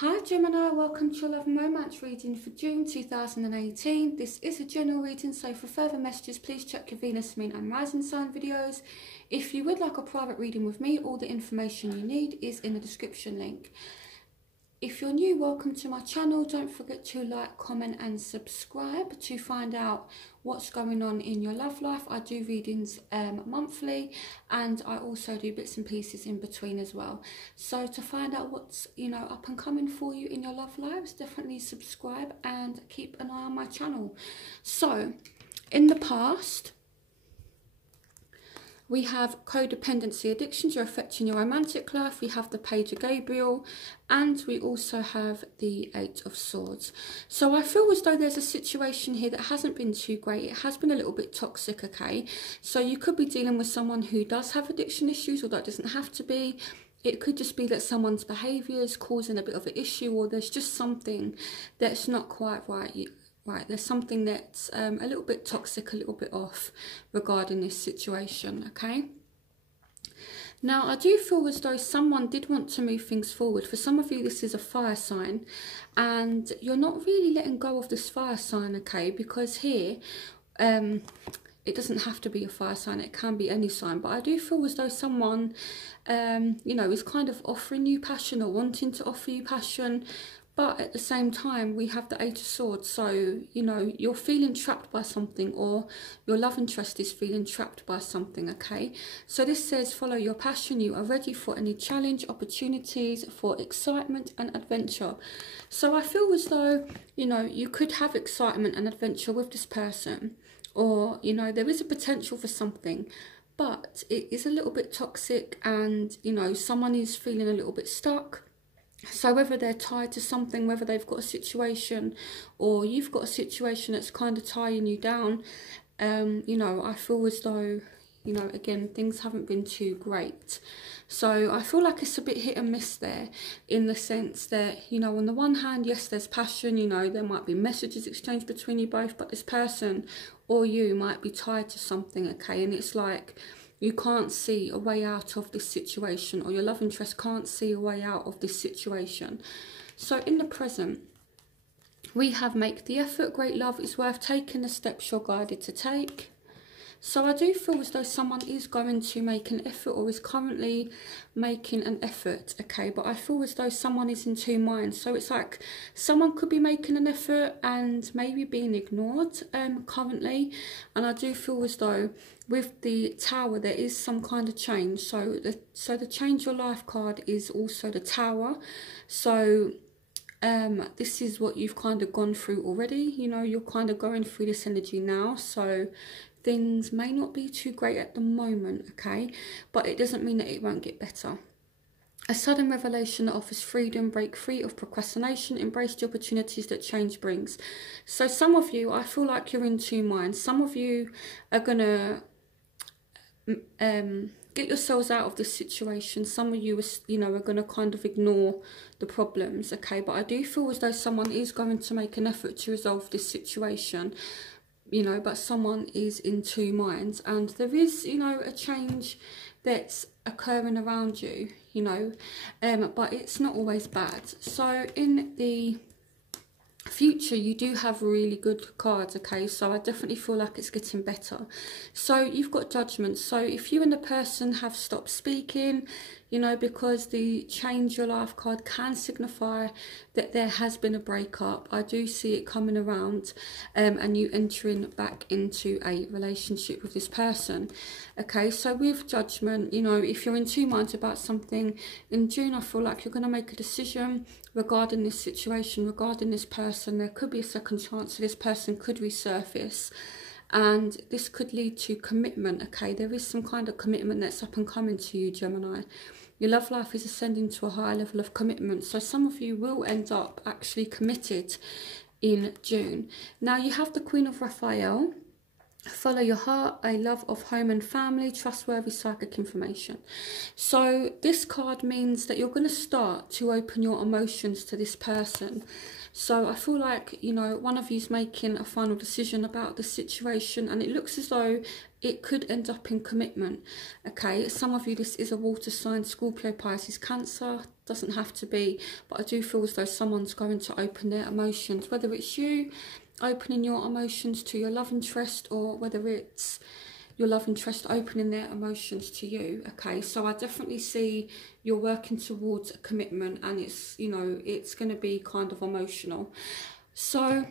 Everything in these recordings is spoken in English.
Hi Gemini, welcome to your Love and Romance reading for June 2018. This is a general reading, so for further messages please check your Venus, Moon and Rising sign videos. If you would like a private reading with me, all the information you need is in the description link. If you're new, welcome to my channel. Don't forget to like, comment and subscribe to find out what's going on in your love life. I do readings monthly, and I also do bits and pieces in between as well. So to find out what's up and coming for you in your love lives, definitely subscribe and keep an eye on my channel. So in the past, we have codependency addictions are affecting your romantic life. We have the Page of Gabriel, and we also have the Eight of Swords. So I feel as though there's a situation here that hasn't been too great. It has been a little bit toxic, okay? So you could be dealing with someone who does have addiction issues, or that doesn't have to be. It could just be that someone's behaviour is causing a bit of an issue, or there's just something that's not quite right. There's something that's a little bit toxic, a little bit off regarding this situation, okay? Now, I do feel as though someone did want to move things forward. For some of you, this is a fire sign, and you're not really letting go of this fire sign, okay? Because here, it doesn't have to be a fire sign, it can be any sign, but I do feel as though someone, is kind of offering you passion or wanting to offer you passion. But at the same time, we have the Eight of Swords. So, you're feeling trapped by something, or your love interest is feeling trapped by something, okay? So this says, follow your passion. You are ready for any challenge, opportunities, for excitement and adventure. So I feel as though, you could have excitement and adventure with this person. Or, there is a potential for something. But it is a little bit toxic, and, someone is feeling a little bit stuck. So whether they're tied to something, whether they've got a situation, or you've got a situation that's kind of tying you down, I feel as though, again, things haven't been too great. So I feel like it's a bit hit and miss there, in the sense that, on the one hand, yes, there's passion, there might be messages exchanged between you both, but this person or you might be tied to something, okay? And it's like, you can't see a way out of this situation, or your love interest can't see a way out of this situation. So in the present, we have make the effort. Great love is worth taking the steps you're guided to take. So I do feel as though someone is going to make an effort, or is currently making an effort, okay? But I feel as though someone is in two minds. So it's like someone could be making an effort and maybe being ignored currently. And I do feel as though with the Tower, there is some kind of change. So the Change Your Life card is also the Tower. So this is what you've kind of gone through already. You're kind of going through this energy now. So things may not be too great at the moment, okay? But it doesn't mean that it won't get better. A sudden revelation that offers freedom. Break free of procrastination. Embrace the opportunities that change brings. So some of you, I feel like you're in two minds. Some of you are going to get yourselves out of this situation. Some of you are going to kind of ignore the problems, okay? But I do feel as though someone is going to make an effort to resolve this situation, but someone is in two minds, and there is, a change that's occurring around you, but it's not always bad. So in the future, you do have really good cards, okay? So I definitely feel like it's getting better. So you've got Judgment. So if you and the person have stopped speaking, because the Change Your Life card can signify that there has been a breakup. I do see it coming around, and you entering back into a relationship with this person, okay? So with Judgment, if you're in two minds about something, in June, I feel like you're going to make a decision regarding this situation, regarding this person. There could be a second chance, so this person could resurface, and this could lead to commitment, okay? There is some kind of commitment that's up and coming to you, Gemini. Your love life is ascending to a higher level of commitment, so some of you will end up actually committed in June. Now you have the Queen of Raphael. Follow your heart, a love of home and family, trustworthy psychic information. So this card means that you're going to start to open your emotions to this person. So I feel like, you know, one of you's making a final decision about the situation, and it looks as though it could end up in commitment. Okay, some of you, this is a water sign, Scorpio, Pisces, Cancer, doesn't have to be, but I do feel as though someone's going to open their emotions, whether it's you opening your emotions to your love interest, or whether it's your love interest opening their emotions to you. Okay, so I definitely see you're working towards a commitment, and it's, you know, it's going to be kind of emotional. So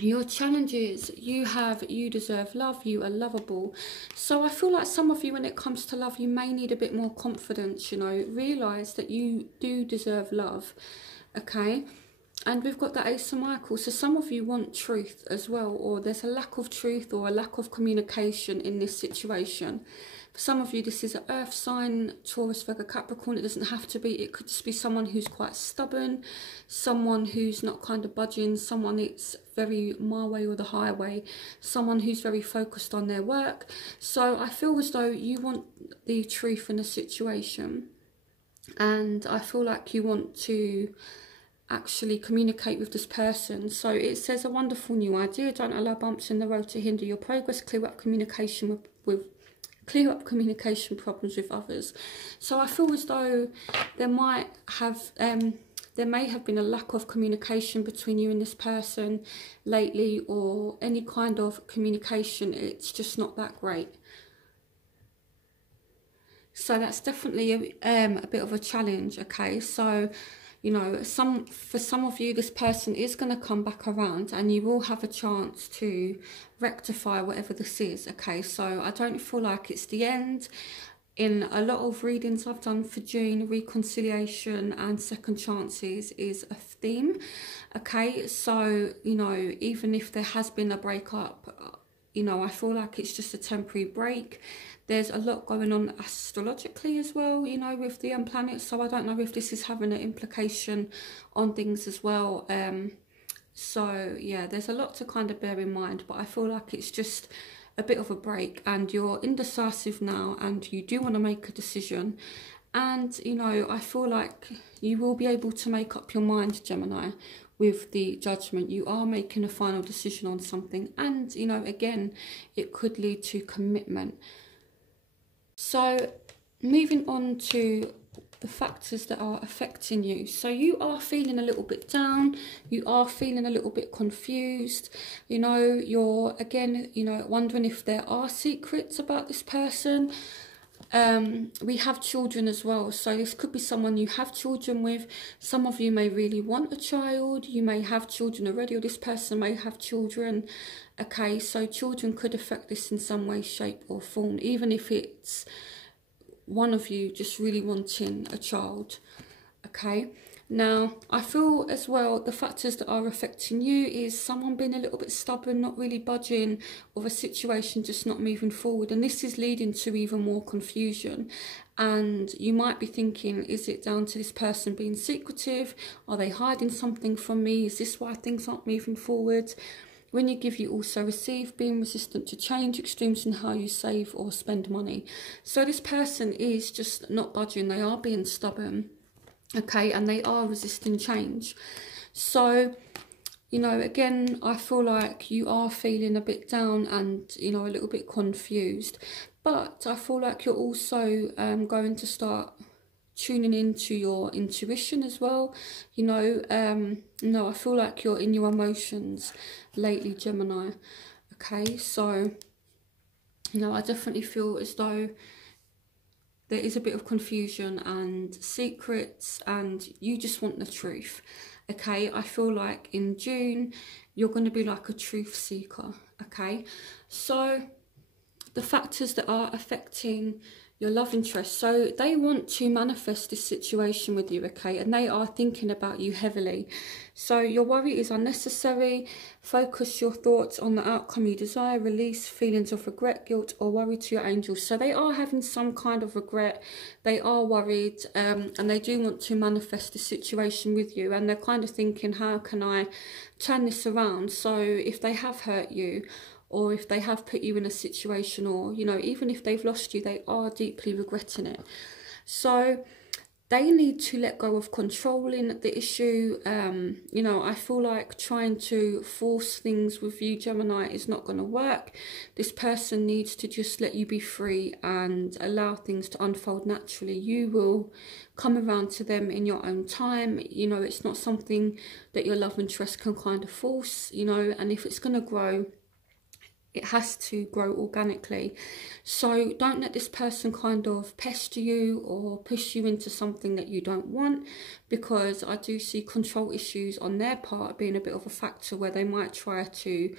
your challenges, you deserve love, you are lovable. So I feel like some of you, when it comes to love, you may need a bit more confidence, you know, realise that you do deserve love. Okay, and we've got the Ace of Michaels, so some of you want truth as well, or there's a lack of truth or a lack of communication in this situation. For some of you, this is an earth sign, Taurus, Virgo, Capricorn. It doesn't have to be. It could just be someone who's quite stubborn, someone who's not kind of budging, someone that's very my way or the highway, someone who's very focused on their work. So I feel as though you want the truth in a situation, and I feel like you want to actually communicate with this person. So it says, a wonderful new idea, don't allow bumps in the road to hinder your progress, clear up communication problems with others. So I feel as though there may have been a lack of communication between you and this person lately, or any kind of communication, it's just not that great. So that's definitely a bit of a challenge. Okay, so you know, for some of you, this person is going to come back around, and you will have a chance to rectify whatever this is. Okay, so I don't feel like it's the end. In a lot of readings I've done for June, reconciliation and second chances is a theme. Okay, so, you know, even if there has been a breakup, you know, I feel like it's just a temporary break. There's a lot going on astrologically as well, you know, with the planets. So I don't know if this is having an implication on things as well. So yeah, there's a lot to kind of bear in mind, but I feel like it's just a bit of a break, and you're indecisive now, and you do want to make a decision. And, you know, I feel like you will be able to make up your mind, Gemini, with the Judgment. You are making a final decision on something, and, you know, again, it could lead to commitment. So moving on to the factors that are affecting you. So you are feeling a little bit down, you are feeling a little bit confused, you know, you're again, you know, wondering if there are secrets about this person. We have children as well, so this could be someone you have children with. Some of you may really want a child, you may have children already, or this person may have children. Okay, so children could affect this in some way, shape or form, even if it's one of you just really wanting a child. Okay, now I feel as well the factors that are affecting you is someone being a little bit stubborn, not really budging, or a situation just not moving forward, and this is leading to even more confusion. And you might be thinking, is it down to this person being secretive? Are they hiding something from me? Is this why things aren't moving forward? When you give, you also receive, being resistant to change, extremes in how you save or spend money. So this person is just not budging, they are being stubborn, okay, and they are resisting change. So, you know, again, I feel like you are feeling a bit down and, you know, a little bit confused. But I feel like you're also going to start tuning into your intuition as well. You know, I feel like you're in your emotions lately, Gemini. Okay, so, you know, I definitely feel as though there is a bit of confusion and secrets, and you just want the truth. Okay, I feel like in June, you're going to be like a truth seeker. Okay, so the factors that are affecting your love interest, so they want to manifest this situation with you, okay, and they are thinking about you heavily. So your worry is unnecessary. Focus your thoughts on the outcome you desire. Release feelings of regret, guilt or worry to your angels. So they are having some kind of regret, they are worried, and they do want to manifest this situation with you, and they're kind of thinking, how can I turn this around? So if they have hurt you, or if they have put you in a situation, or, you know, even if they've lost you, they are deeply regretting it. So they need to let go of controlling the issue. You know, I feel like trying to force things with you, Gemini, is not going to work. This person needs to just let you be free and allow things to unfold naturally. You will come around to them in your own time. You know, it's not something that your love interest can kind of force, you know, and if it's going to grow, it has to grow organically. So don't let this person kind of pester you or push you into something that you don't want, because I do see control issues on their part being a bit of a factor where they might try to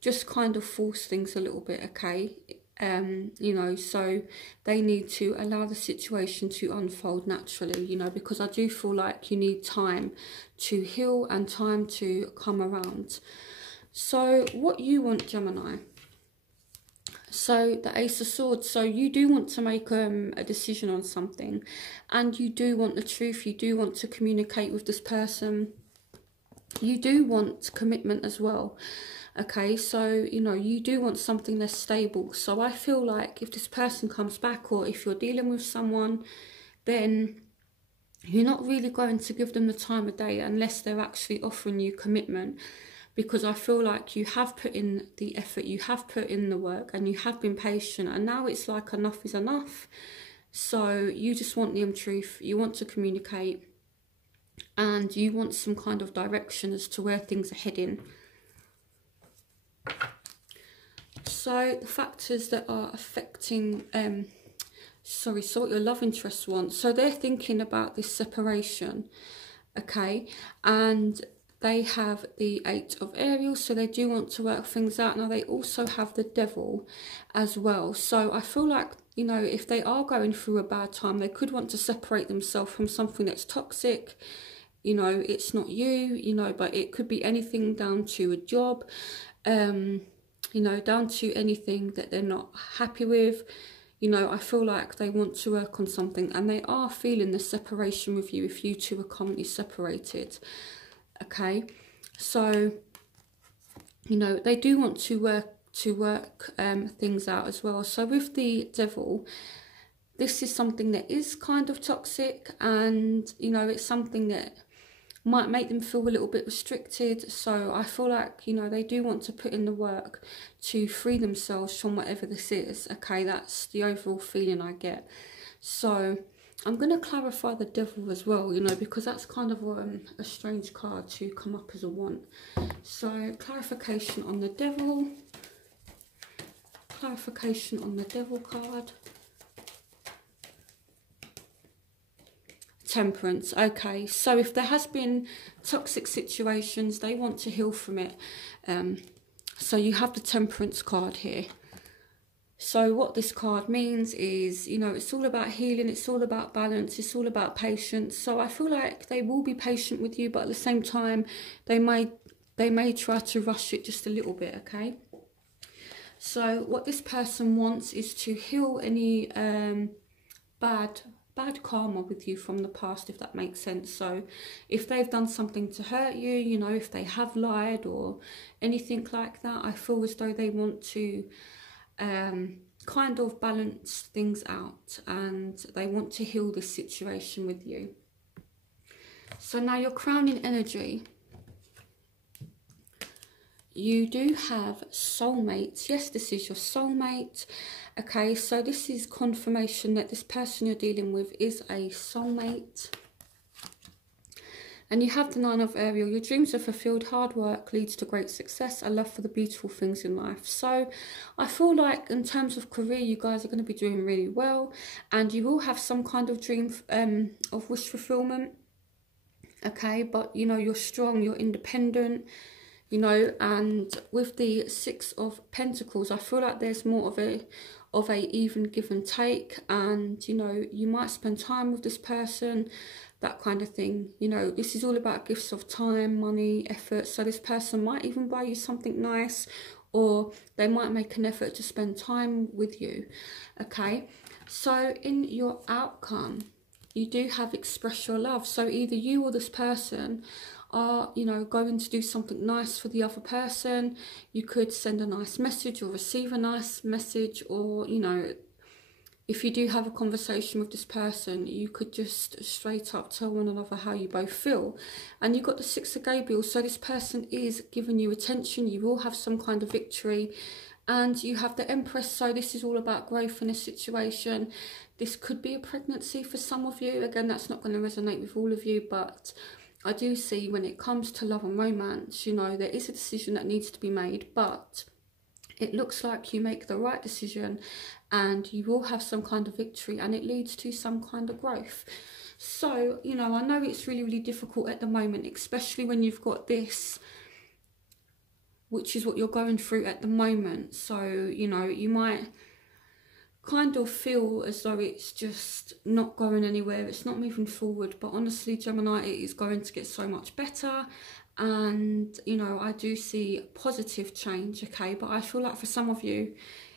just kind of force things a little bit, okay? You know, so they need to allow the situation to unfold naturally, you know, because I do feel like you need time to heal and time to come around. So what you want, Gemini? So the Ace of Swords, so you do want to make a decision on something, and you do want the truth. You do want to communicate with this person. You do want commitment as well. Okay, so, you know, you do want something less stable. So I feel like if this person comes back, or if you're dealing with someone, then you're not really going to give them the time of day unless they're actually offering you commitment. Because I feel like you have put in the effort, you have put in the work, and you have been patient, and now it's like enough is enough. So you just want the truth, you want to communicate, and you want some kind of direction as to where things are heading. So the factors that are affecting, so what your love interests want. So they're thinking about this separation, okay, and they have the 8 of Aerials, so they do want to work things out. Now they also have the Devil as well. So I feel like, you know, if they are going through a bad time, they could want to separate themselves from something that's toxic. You know, it's not you, you know, but it could be anything down to a job, you know, down to anything that they're not happy with. You know, I feel like they want to work on something, and they are feeling the separation with you if you two are currently separated. Okay, so, you know, they do want to work things out as well. So with the Devil, this is something that is kind of toxic, and, you know, it's something that might make them feel a little bit restricted. So I feel like, you know, they do want to put in the work to free themselves from whatever this is. Okay, that's the overall feeling I get. So I'm going to clarify the Devil as well, you know, because that's kind of a strange card to come up as a want. So clarification on the Devil. Clarification on the Devil card. Temperance. Okay, so if there has been toxic situations, they want to heal from it. So you have the Temperance card here. So what this card means is, you know, it's all about healing, it's all about balance, it's all about patience. So I feel like they will be patient with you, but at the same time, they may try to rush it just a little bit, okay? So what this person wants is to heal any bad karma with you from the past, if that makes sense. So if they've done something to hurt you, you know, if they have lied or anything like that, I feel as though they want to kind of balance things out, and they want to heal this situation with you. So now your crowning energy, you do have soulmates. Yes, this is your soulmate. Okay, so this is confirmation that this person you're dealing with is a soulmate. And you have the 9 of Ariel. Your dreams are fulfilled. Hard work leads to great success. A love for the beautiful things in life. So I feel like in terms of career, you guys are going to be doing really well. And you will have some kind of dream of wish fulfillment. Okay, but, you know, you're strong, you're independent, you know. And with the 6 of Pentacles, I feel like there's more of a even give and take. And, you know, you might spend time with this person, that kind of thing. You know, this is all about gifts of time, money, effort. So this person might even buy you something nice, or they might make an effort to spend time with you. Okay, so in your outcome, you do have express your love. So either you or this person are, you know, going to do something nice for the other person. You could send a nice message or receive a nice message, or, you know, if you do have a conversation with this person, you could just straight up tell one another how you both feel. And you've got the Six of Gabriel, so this person is giving you attention. You will have some kind of victory. And you have the Empress, so this is all about growth in a situation. This could be a pregnancy for some of you. Again, that's not going to resonate with all of you, but I do see when it comes to love and romance, you know, there is a decision that needs to be made, but it looks like you make the right decision and you will have some kind of victory and it leads to some kind of growth. So, you know, I know it's really, really difficult at the moment, especially when you've got this, which is what you're going through at the moment. So, you know, you might kind of feel as though it's just not going anywhere, it's not moving forward, but honestly, Gemini, it is going to get so much better. And, you know, I do see positive change, okay? But I feel like for some of you,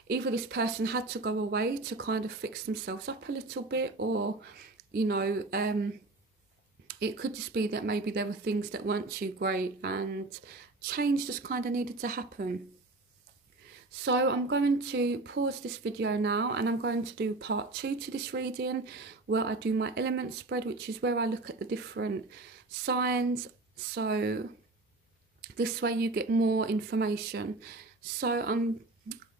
either this person had to go away to kind of fix themselves up a little bit, or, you know, it could just be that maybe there were things that weren't too great and change just kind of needed to happen. So I'm going to pause this video now and I'm going to do part 2 to this reading, where I do my element spread, which is where I look at the different signs. So this way you get more information. So I'm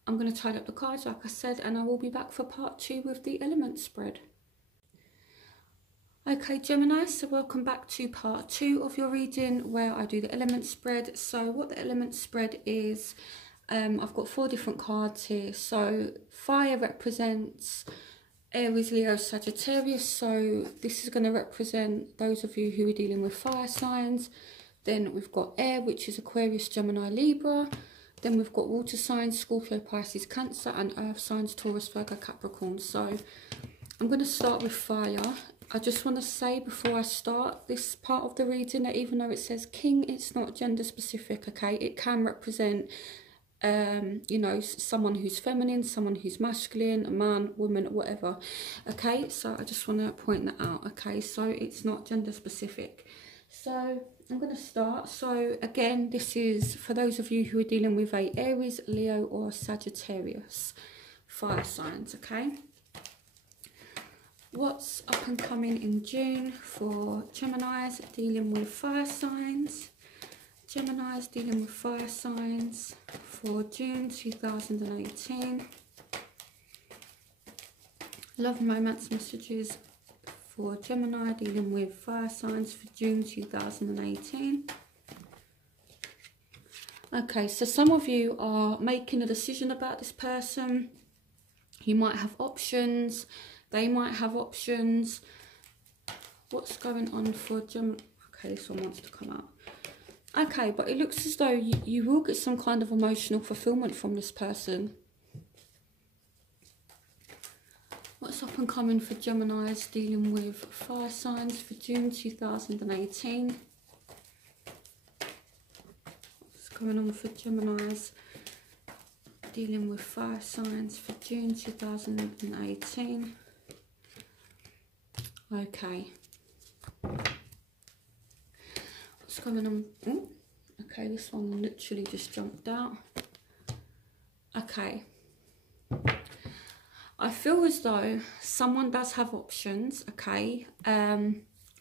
going to tidy up the cards, like I said, and I will be back for part 2 with the element spread. Okay, Gemini, so welcome back to part 2 of your reading, where I do the element spread. So what the element spread is, I've got 4 different cards here. So fire represents Aries, Leo, Sagittarius. So this is going to represent those of you who are dealing with fire signs. Then we've got air, which is Aquarius, Gemini, Libra. Then we've got water signs, Scorpio, Pisces, Cancer, and earth signs, Taurus, Virgo, Capricorn. So I'm going to start with fire. I just want to say before I start this part of the reading that even though it says king, it's not gender specific, okay? It can represent, you know, someone who's feminine, someone who's masculine, a man, woman, whatever, okay? So I just want to point that out, okay? So it's not gender specific. So I'm going to start. So again, this is for those of you who are dealing with a Aries, Leo, or Sagittarius fire signs, okay? What's up and coming in June for Geminis dealing with fire signs? Geminis dealing with fire signs for June 2018. Love and romance messages for Gemini dealing with fire signs for June 2018. Okay, so some of you are making a decision about this person. You might have options. They might have options. What's going on for Gemini? Okay, this one wants to come out. Okay, but it looks as though you will get some kind of emotional fulfillment from this person. What's up and coming for Geminis dealing with fire signs for June 2018? What's going on for Geminis dealing with fire signs for June 2018? Okay. What's going on? Ooh, okay, this one literally just jumped out. Okay. I feel as though someone does have options, okay?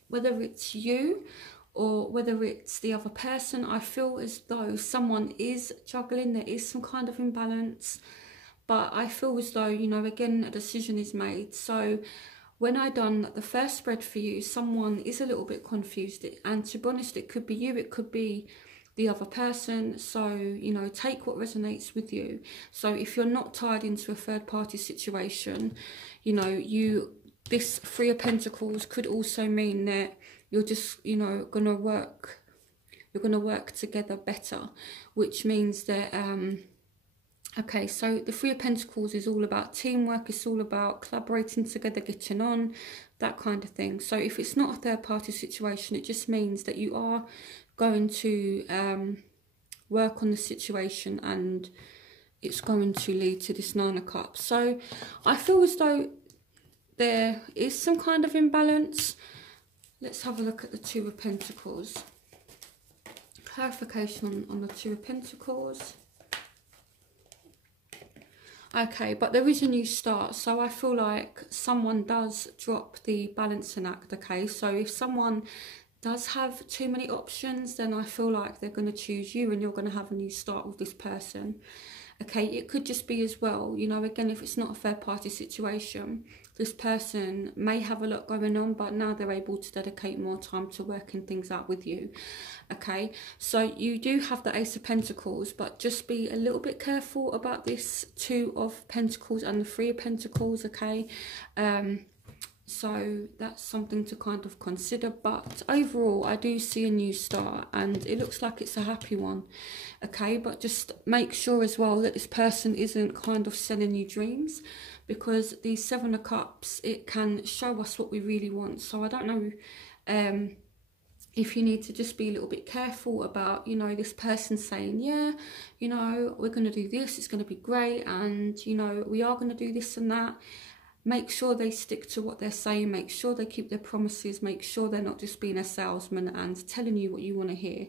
Whether it's you or whether it's the other person, I feel as though someone is juggling. There is some kind of imbalance. But I feel as though, you know, again, a decision is made. So when I done the first spread for you, someone is a little bit confused. And to be honest, it could be you, it could be the other person. So, you know, take what resonates with you. So if you're not tied into a third party situation, you know, this 3 of Pentacles could also mean that you're just, you know, gonna work together better, which means that, okay, so the 3 of Pentacles is all about teamwork. It's all about collaborating together, getting on, that kind of thing. So if it's not a third party situation, it just means that you are going to work on the situation and it's going to lead to this 9 of Cups. So I feel as though there is some kind of imbalance. Let's have a look at the 2 of Pentacles. Clarification on the 2 of Pentacles. Okay, but there is a new start. So I feel like someone does drop the balancing act, okay? So if someone does have too many options, then I feel like they're going to choose you and you're going to have a new start with this person. Okay, it could just be as well, you know, again, if it's not a third party situation, this person may have a lot going on, but now they're able to dedicate more time to working things out with you. Okay, so you do have the Ace of Pentacles, but just be a little bit careful about this Two of Pentacles and the Three of Pentacles, okay? So that's something to kind of consider, but overall I do see a new start and it looks like it's a happy one. Okay, but just make sure as well that this person isn't kind of selling you dreams, because the Seven of Cups, it can show us what we really want. So I don't know if you need to just be a little bit careful about, you know, this person saying, yeah, you know, we're going to do this, it's going to be great, and, you know, we are going to do this and that. Make sure they stick to what they're saying, make sure they keep their promises, make sure they're not just being a salesman and telling you what you want to hear.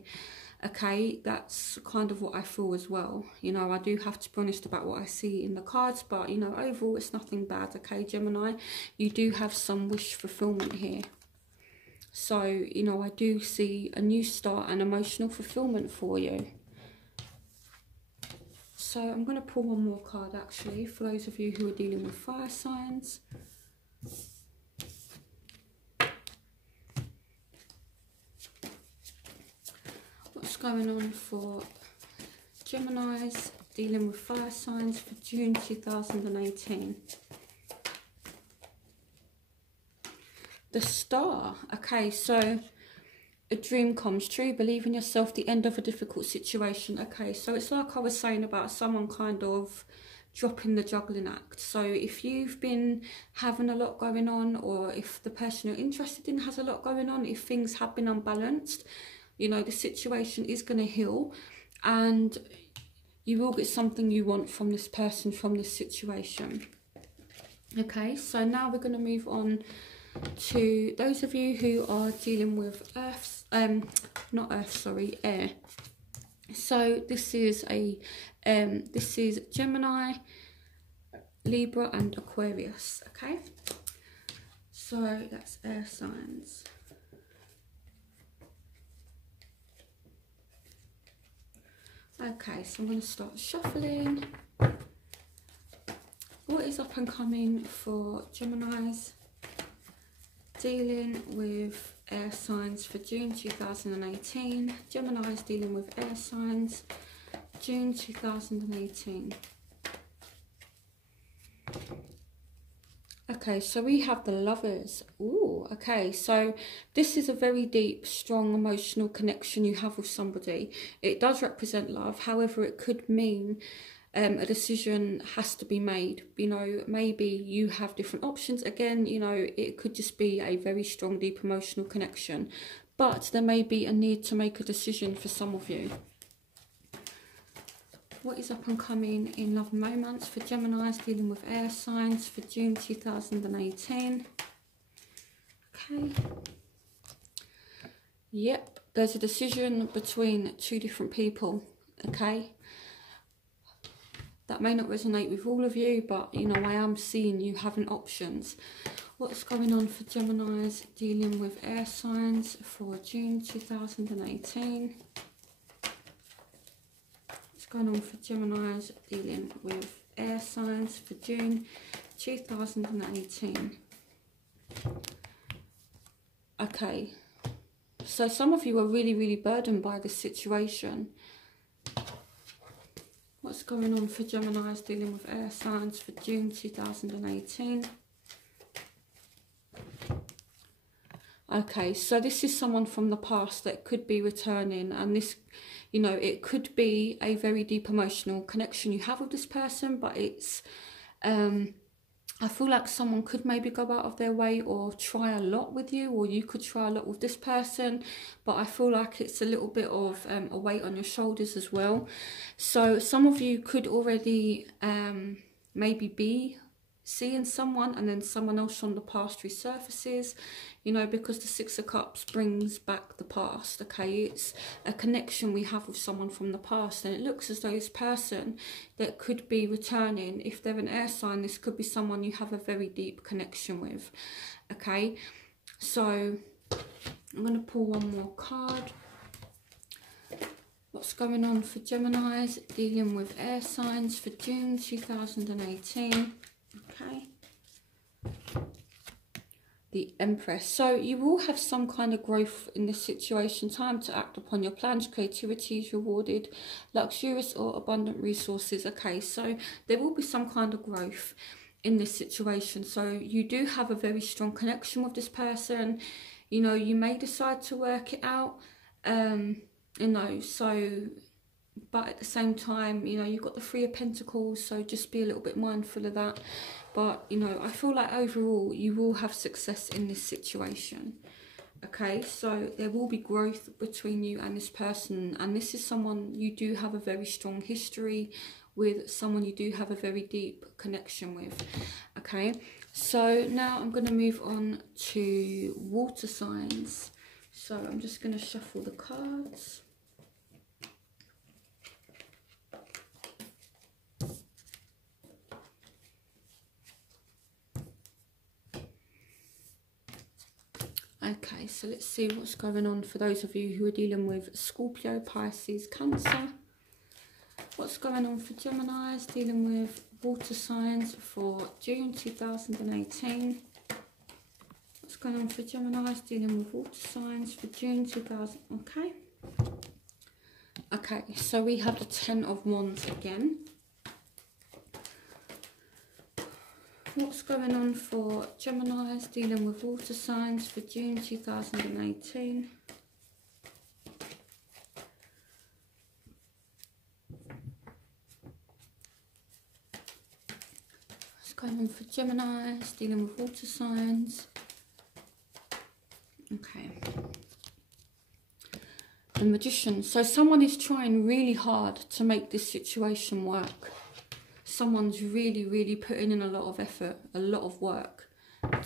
Okay, that's kind of what I feel as well. You know, I do have to be honest about what I see in the cards, but, you know, overall it's nothing bad, okay, Gemini? You do have some wish fulfillment here. So, you know, I do see a new start and emotional fulfillment for you. So I'm going to pull one more card actually for those of you who are dealing with fire signs. What's going on for Geminis dealing with fire signs for June 2018? The Star. Okay, so a dream comes true, believe in yourself, the end of a difficult situation. Okay, so it's like I was saying about someone kind of dropping the juggling act. So if you've been having a lot going on, or if the person you're interested in has a lot going on, if things have been unbalanced, you know, the situation is going to heal and you will get something you want from this person, from this situation. Okay, so now we're going to move on to those of you who are dealing with air. So this is Gemini, Libra and Aquarius. Okay, so that's air signs. Okay, so I'm going to start shuffling. What is up and coming for Geminis dealing with air signs for June 2018? Gemini's dealing with air signs, June 2018. Okay, so we have the Lovers. Ooh, okay, so this is a very deep, strong emotional connection you have with somebody. It does represent love, however, it could mean a decision has to be made. You know, maybe you have different options. Again, you know, it could just be a very strong, deep emotional connection, but there may be a need to make a decision for some of you. What is up and coming in love and romance for Geminis dealing with air signs for June 2018? Okay. Yep, there's a decision between two different people. Okay. That may not resonate with all of you, but, you know, I am seeing you having options. What's going on for Geminis dealing with air signs for June 2018? What's going on for Geminis dealing with air signs for June 2018? Okay, so some of you are really, really burdened by this situation. What's going on for Geminis dealing with air signs for June 2018? Okay, so this is someone from the past that could be returning, and this, you know, it could be a very deep emotional connection you have with this person, but it's, I feel like someone could maybe go out of their way or try a lot with you, or you could try a lot with this person, but I feel like it's a little bit of a weight on your shoulders as well. So some of you could already maybe be seeing someone and then someone else from the past resurfaces, you know, because the Six of Cups brings back the past, okay? It's a connection we have with someone from the past, and it looks as though this person that could be returning, if they're an air sign, this could be someone you have a very deep connection with, okay? So I'm going to pull one more card. What's going on for Geminis dealing with air signs for June 2018? Okay. The Empress. So you will have some kind of growth in this situation. Time to act upon your plans. Creativity is rewarded. Luxurious or abundant resources. Okay, so there will be some kind of growth in this situation. So you do have a very strong connection with this person. You know, you may decide to work it out. You know, so, but at the same time, you know, you've got the Three of Pentacles, so just be a little bit mindful of that. But, you know, I feel like overall you will have success in this situation. Okay, so there will be growth between you and this person, and this is someone you do have a very strong history with, someone you do have a very deep connection with. Okay, so now I'm going to move on to water signs. So I'm just going to shuffle the cards. Okay, so let's see what's going on for those of you who are dealing with Scorpio, Pisces, Cancer. What's going on for Geminis dealing with water signs for June 2018? What's going on for Geminis dealing with water signs for June 2000? Okay. Okay, so we have the Ten of Wands again. What's going on for Geminis dealing with water signs for June 2018? What's going on for Geminis dealing with water signs? Okay. The Magician. So someone is trying really hard to make this situation work. Someone's really, really putting in a lot of effort, a lot of work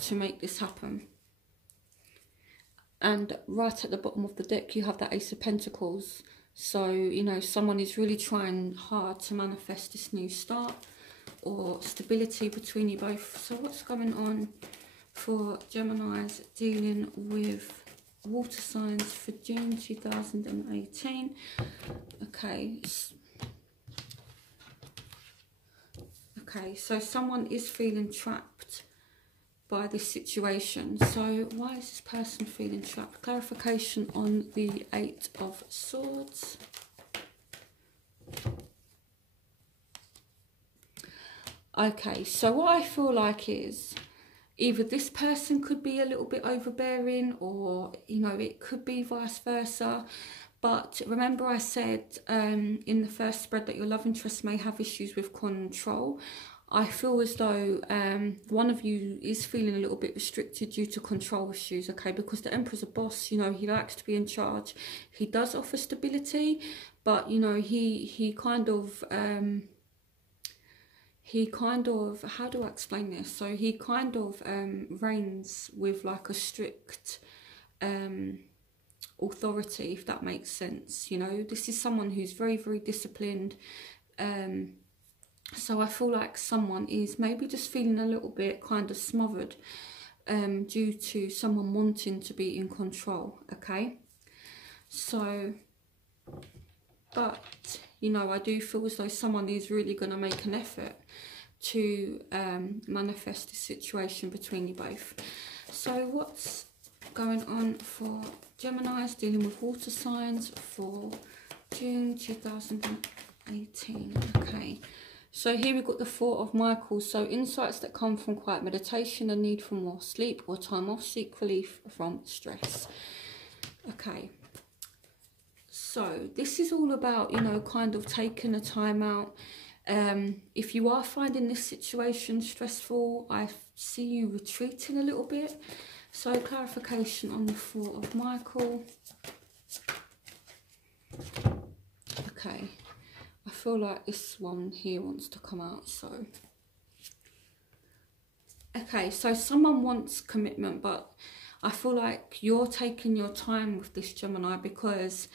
to make this happen. And right at the bottom of the deck, you have that Ace of Pentacles. So, you know, someone is really trying hard to manifest this new start or stability between you both. So what's going on for Geminis dealing with water signs for June 2018? Okay. Okay, so someone is feeling trapped by this situation. So why is this person feeling trapped? Clarification on the Eight of Swords. Okay, so what I feel like is either this person could be a little bit overbearing, or, you know, it could be vice versa. But remember I said in the first spread that your love interest may have issues with control. I feel as though one of you is feeling a little bit restricted due to control issues, okay? Because the Emperor's a boss, you know, he likes to be in charge. He does offer stability, but, you know, he kind of, how do I explain this? So he kind of reigns with like a strict authority, if that makes sense. You know, this is someone who's very, very disciplined. So I feel like someone is maybe just feeling a little bit kind of smothered due to someone wanting to be in control, okay? So, but, you know, I do feel as though someone is really going to make an effort to manifest this situation between you both. So what's going on for Geminis dealing with water signs for June 2018? Okay, so here we've got the Four of Michaels. So insights that come from quiet meditation, a need for more sleep or time off, seek relief from stress. Okay, so this is all about, you know, kind of taking a time out. If you are finding this situation stressful, I see you retreating a little bit. So clarification on the Four of Michael. Okay, I feel like this one here wants to come out. So Okay, so someone wants commitment, but I feel like you're taking your time with this, Gemini, because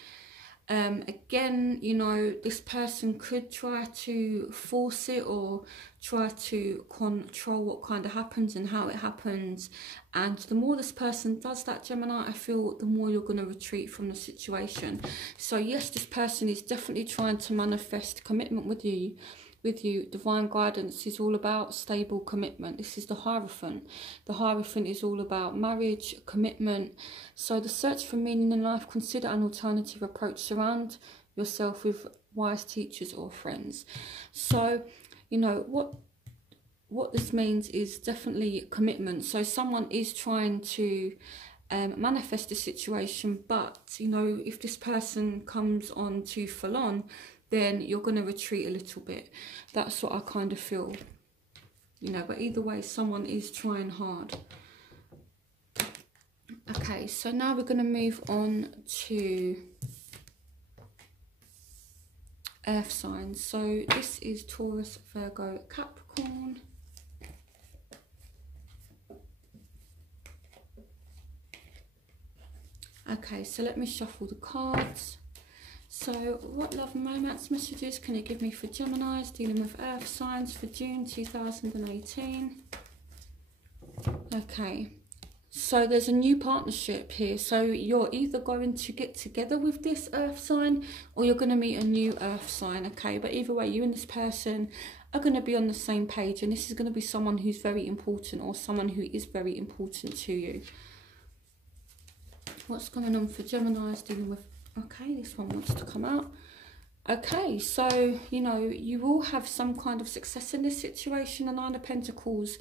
again, you know, this person could try to force it or try to control what kind of happens and how it happens. And the more this person does that, Gemini, I feel the more you're going to retreat from the situation. So yes, this person is definitely trying to manifest commitment with you. Divine guidance is all about stable commitment. This is the Hierophant. The Hierophant is all about marriage, commitment. So the search for meaning in life, consider an alternative approach. Surround yourself with wise teachers or friends. So, you know, what this means is definitely commitment. So someone is trying to manifest a situation, but, you know, if this person comes on too full on, then you're going to retreat a little bit. That's what I kind of feel, you know, but either way, someone is trying hard. Okay, so now we're going to move on to earth signs. So this is Taurus, Virgo, Capricorn. Okay, so let me shuffle the cards. So what love and romance messages can you give me for Geminis dealing with earth signs for June 2018? Okay, so there's a new partnership here. So you're either going to get together with this earth sign or you're going to meet a new earth sign, okay? But either way, you and this person are going to be on the same page, and this is going to be someone who's very important or someone who is very important to you. What's going on for Geminis dealing with... Okay, this one wants to come out. Okay, so, you know, you will have some kind of success in this situation. The Nine of Pentacles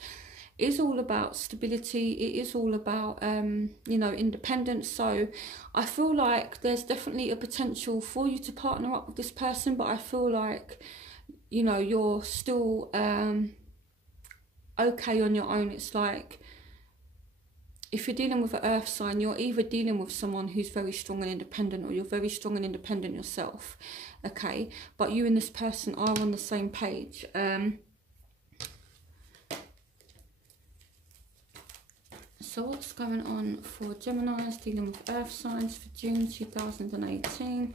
is all about stability. It is all about, you know, independence. So I feel like there's definitely a potential for you to partner up with this person, but I feel like, you know, you're still okay on your own. It's like, if you're dealing with an earth sign, you're either dealing with someone who's very strong and independent, or you're very strong and independent yourself, okay? But you and this person are on the same page. So what's going on for Geminis dealing with earth signs for June 2018?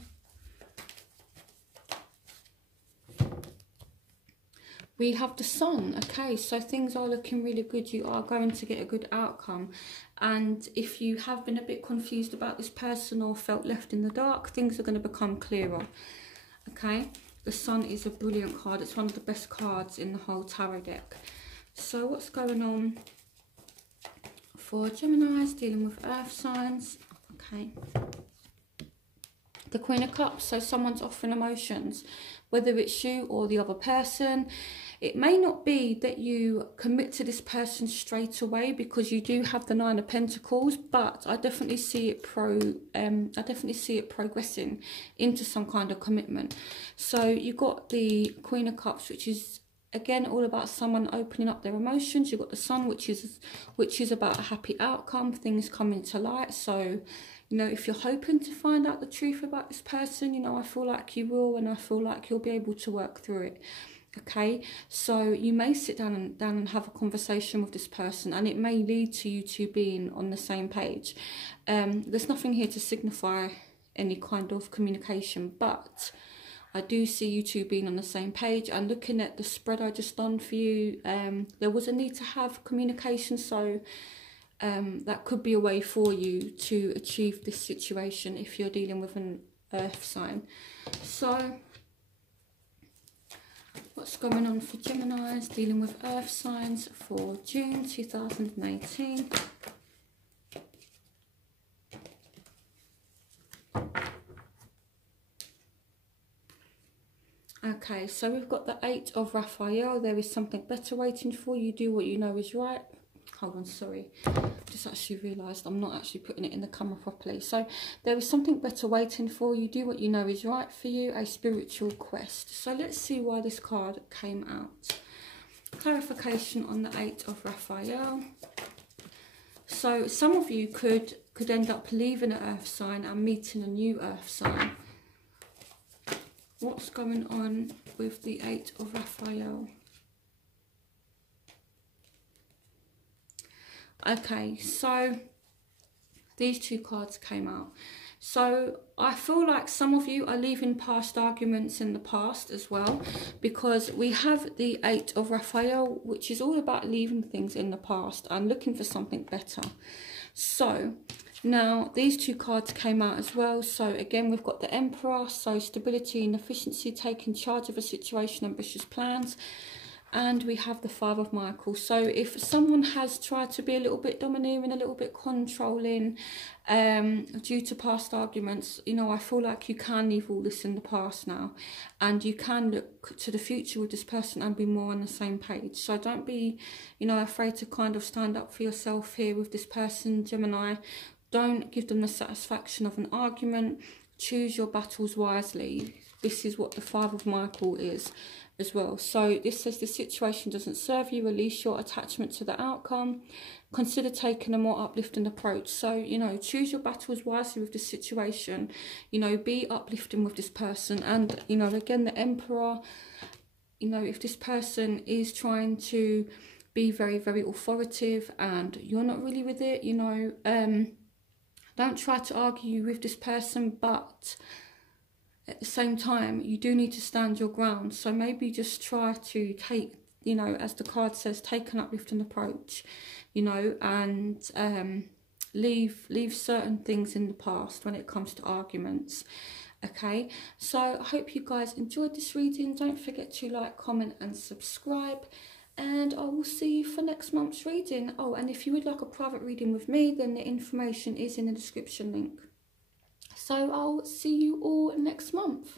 We have the Sun. Okay, so things are looking really good. You are going to get a good outcome. And if you have been a bit confused about this person or felt left in the dark, things are going to become clearer. Okay, the Sun is a brilliant card. It's one of the best cards in the whole tarot deck. So what's going on for Geminis dealing with earth signs? Okay, the Queen of Cups. So someone's offering emotions, whether it's you or the other person. It may not be that you commit to this person straight away, because you do have the Nine of Pentacles, but I definitely see it progressing into some kind of commitment. So you got the Queen of Cups, which is again all about someone opening up their emotions. You've got the Sun, which is about a happy outcome, things coming to light. So, you know, if you're hoping to find out the truth about this person, you know, I feel like you will, and I feel like you'll be able to work through it. Okay, so you may sit down and have a conversation with this person, and it may lead to you two being on the same page. There's nothing here to signify any kind of communication, but I do see you two being on the same page. And looking at the spread I just done for you, there was a need to have communication, so that could be a way for you to achieve this situation if you're dealing with an earth sign. So what's going on for Geminis dealing with earth signs for June 2018? Okay, so we've got the Eight of Raphael. There is something better waiting for you. Do what you know is right. Hold on, sorry. Just actually realised I'm not actually putting it in the camera properly. So there is something better waiting for you. Do what you know is right for you. A spiritual quest. So let's see why this card came out. Clarification on the Eight of Raphael. So some of you could end up leaving an earth sign and meeting a new earth sign. What's going on with the Eight of Raphael? Okay, so these two cards came out. So I feel like some of you are leaving past arguments in the past as well, because we have the Eight of Raphael, which is all about leaving things in the past and looking for something better. So now these two cards came out as well. So again, we've got the Emperor, so stability and efficiency, taking charge of a situation, ambitious plans. And we have the Five of Michael. So if someone has tried to be a little bit domineering, a little bit controlling, due to past arguments, you know, I feel like you can leave all this in the past now, and you can look to the future with this person and be more on the same page. So don't be, you know, afraid to kind of stand up for yourself here with this person, Gemini. Don't give them the satisfaction of an argument. Choose your battles wisely. This is what the Five of Michael is as well. So this says the situation doesn't serve you. Release your attachment to the outcome. Consider taking a more uplifting approach. So, you know, choose your battles wisely with this situation. You know, be uplifting with this person. And, you know, again, the Emperor, you know, if this person is trying to be very, very authoritative and you're not really with it, you know, don't try to argue with this person, but at the same time, you do need to stand your ground. So maybe just try to take, you know, as the card says, take an uplifting approach, you know, and leave certain things in the past when it comes to arguments. Okay, so I hope you guys enjoyed this reading. Don't forget to like, comment and subscribe. And I will see you for next month's reading. Oh, and if you would like a private reading with me, then the information is in the description link. So I'll see you all next month.